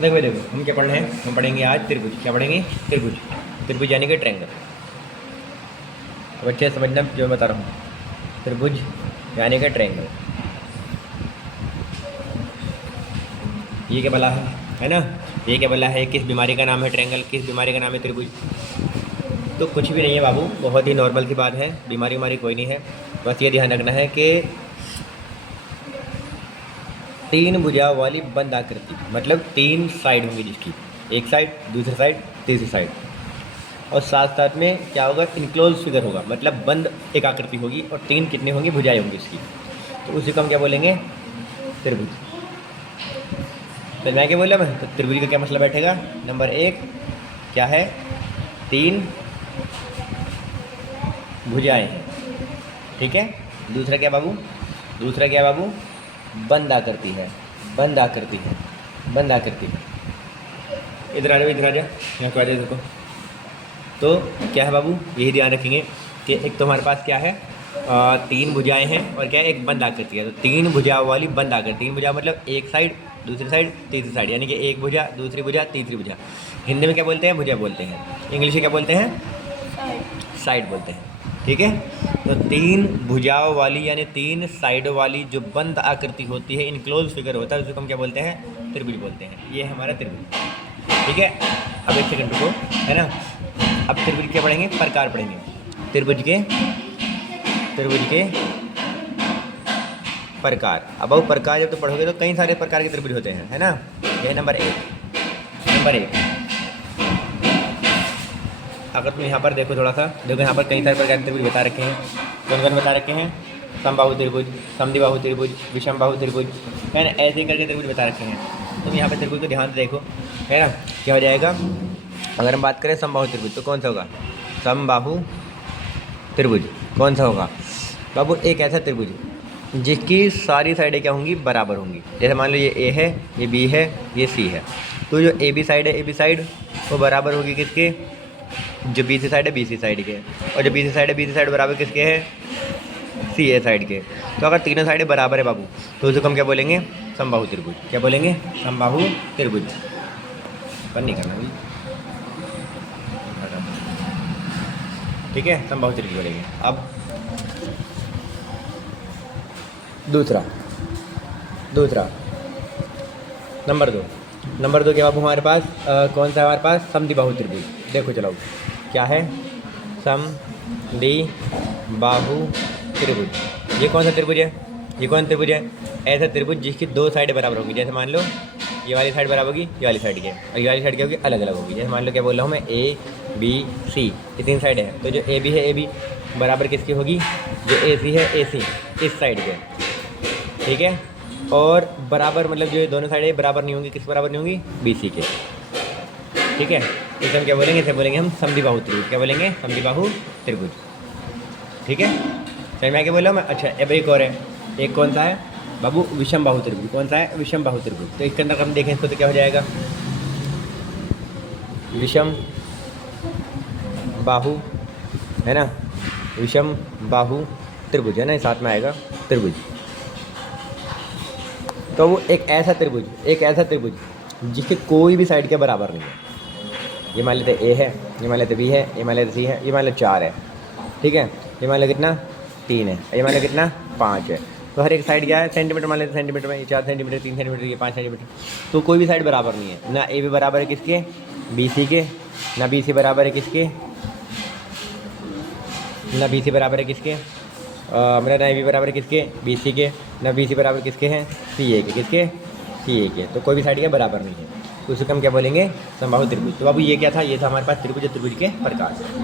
देखो भाई देखो, हम क्या पढ़ रहे हैं, हम पढ़ेंगे आज त्रिभुज। क्या पढ़ेंगे? त्रिभुज। त्रिभुज यानी कि ट्रायंगल। अब अच्छे से समझना जो बता रहा हूँ। त्रिभुज यानी कि ट्रायंगल। ये क्या बला है ना? ये क्या बला है? किस बीमारी का नाम है ट्रायंगल? किस बीमारी का नाम है त्रिभुज? तो कुछ भी नहीं है बाबू, बहुत ही नॉर्मल सी बात है। बीमारी उमारी कोई नहीं है। बस ये ध्यान रखना है कि तीन भुजा वाली बंद आकृति, मतलब तीन साइड होंगी जिसकी, एक साइड, दूसरी साइड, तीसरी साइड, और साथ साथ में क्या होगा, इनक्लोज फिगर होगा, मतलब बंद एक आकृति होगी और तीन कितने होंगी, भुजाएं होंगी इसकी। तो उसी को हम क्या बोलेंगे? त्रिभुज। तो मैं क्या बोला मैं, तो त्रिभुज का क्या मसला बैठेगा? नंबर एक क्या है? तीन भुजाएं हैं, ठीक है। दूसरा क्या बाबू? दूसरा क्या बाबू? बंद आकृति है, बंद आकृति है, बंद आकृति है। इधर आ जाओ, इधर आ जाओ, यहाँ को आ जाओ देखो। तो क्या है बाबू, यही ध्यान रखेंगे कि एक तो हमारे पास क्या है, तीन भुजाएं हैं और क्या है, एक बंद आकृति है। तो तीन भुजा वाली बंद आकृति, तीन भुजा मतलब एक साइड, दूसरी साइड, तीसरी साइड, यानी कि एक भुजा, दूसरी भुजा, तीसरी भुजा। हिंदी में क्या बोलते हैं? भुजा बोलते हैं। इंग्लिश में क्या बोलते हैं? साइड बोलते हैं, ठीक है। तो तीन भुजाओं वाली यानी तीन साइड वाली जो बंद आकृति होती है, इनक्लोज फिगर होता है, उसको हम क्या बोलते हैं? त्रिभुज बोलते हैं। ये हमारा त्रिभुज, ठीक है। अब एक सेकंड रुको, है ना। अब त्रिभुज के पढ़ेंगे, प्रकार पढ़ेंगे त्रिभुज के, त्रिभुज के प्रकार। अब वो प्रकार जब तो पढ़ोगे तो कई सारे प्रकार के त्रिभुज होते हैं, है ना। ये नंबर एक, नंबर एक। अगर तुम यहाँ पर देखो थोड़ा सा, देखो यहाँ पर कई सारे प्रकार के त्रिभुज बता रखे हैं। कौन कौन बता रखे हैं? समबाहु त्रिभुज, समद्विबाहु त्रिभुज, विषमबाहु त्रिभुज, है ना। ऐसे ही करके त्रिभुज बता रखे हैं। तुम यहाँ पर त्रिभुज को ध्यान से देखो, है ना। क्या हो जाएगा? अगर हम बात करें समबाहु त्रिभुज तो कौन सा होगा? समबाहु त्रिभुज कौन सा होगा बाबू? एक ऐसा त्रिभुज जिसकी सारी साइडें क्या होंगी? बराबर होंगी। जैसे मान लो ये ए है, ये बी है, ये सी है। तो जो ए बी साइड है, ए बी साइड वो बराबर होगी किसके? जो बी सी साइड है, बी सी साइड के। और जो बी सी साइड है, बी सी साइड बराबर किसके है? सी ए साइड के। तो अगर तीनों साइडें बराबर है बाबू, तो उसको हम क्या बोलेंगे? समबाहु त्रिभुज। क्या बोलेंगे? समबाहु त्रिभुज। पर नहीं करना भाई, ठीक है। समबाहु त्रिभुज बोलेंगे। अब दूसरा, दूसरा नंबर दो, नंबर दो क्या बाबू हमारे पास? कौन सा है हमारे पास? समद्विबाहु त्रिभुज। देखो चलाओ, क्या है? समद्विबाहु त्रिभुज। ये कौन सा त्रिभुज है? ये कौन त्रिभुज है? ऐसा त्रिभुज जिसकी दो साइडें बराबर होंगी। जैसे मान लो ये वाली साइड बराबर होगी ये वाली साइड के, और ये वाली साइड क्या होगी? अलग अलग होगी। जैसे मान लो क्या बोल रहा हूँ मैं, ए बी सी, ये तीन साइड है। तो जो ए बी है, ए बी बराबर किसकी होगी? जो ए सी है, ए सी इस साइड के, ठीक है। और बराबर मतलब जो ये दोनों साइडें बराबर नहीं होंगी, किस बराबर नहीं होंगी? बी सी के, ठीक है। इसे हम क्या बोलेंगे? इसे बोलेंगे हम समद्विबाहु त्रिभुज। क्या बोलेंगे? समद्विबाहु त्रिभुज, ठीक है। सही मैं क्या बोला मैं? अच्छा अब एक और है, एक कौन सा है बाबू? विषमबाहु त्रिभुज। कौन सा है? विषमबाहु त्रिभुज। तो इसके अंदर हम देखें इसको तो क्या हो जाएगा? विषम बाहु, है ना, विषम बाहु त्रिभुज, है ना, साथ में आएगा त्रिभुज। तो वो एक ऐसा त्रिभुज, एक ऐसा त्रिभुज जिसके कोई भी साइड के बराबर नहीं है। ये मान लेते ए है, ये मान लेते बी है, ये मान लेते सी है, ये मान लो चार है, ठीक है। ये मान लो कितना? तीन है। ये मान लो कितना? पाँच है। तो हर एक साइड क्या है? सेंटीमीटर मान लेते, सेंटीमीटर में ये 4 सेंटीमीटर, 3 सेंटीमीटर, ये 5 सेंटीमीटर। तो कोई भी साइड बराबर नहीं है। ना ए बी बराबर है किसके? बी सी के, ना बी सी बराबर है किसके? ना बी सी बराबर है किसके? मेरा ना ए बी बराबर है किसके? बी सी के। ना बी सी बराबर किसके हैं? सी ए के। किसके? सी ए के। तो कोई भी साइड के बराबर नहीं है। तो उसको हम क्या बोलेंगे? समबाहु त्रिभुज। तो बाबू ये क्या था? ये था हमारे पास त्रिभुज, त्रिभुज के प्रकार।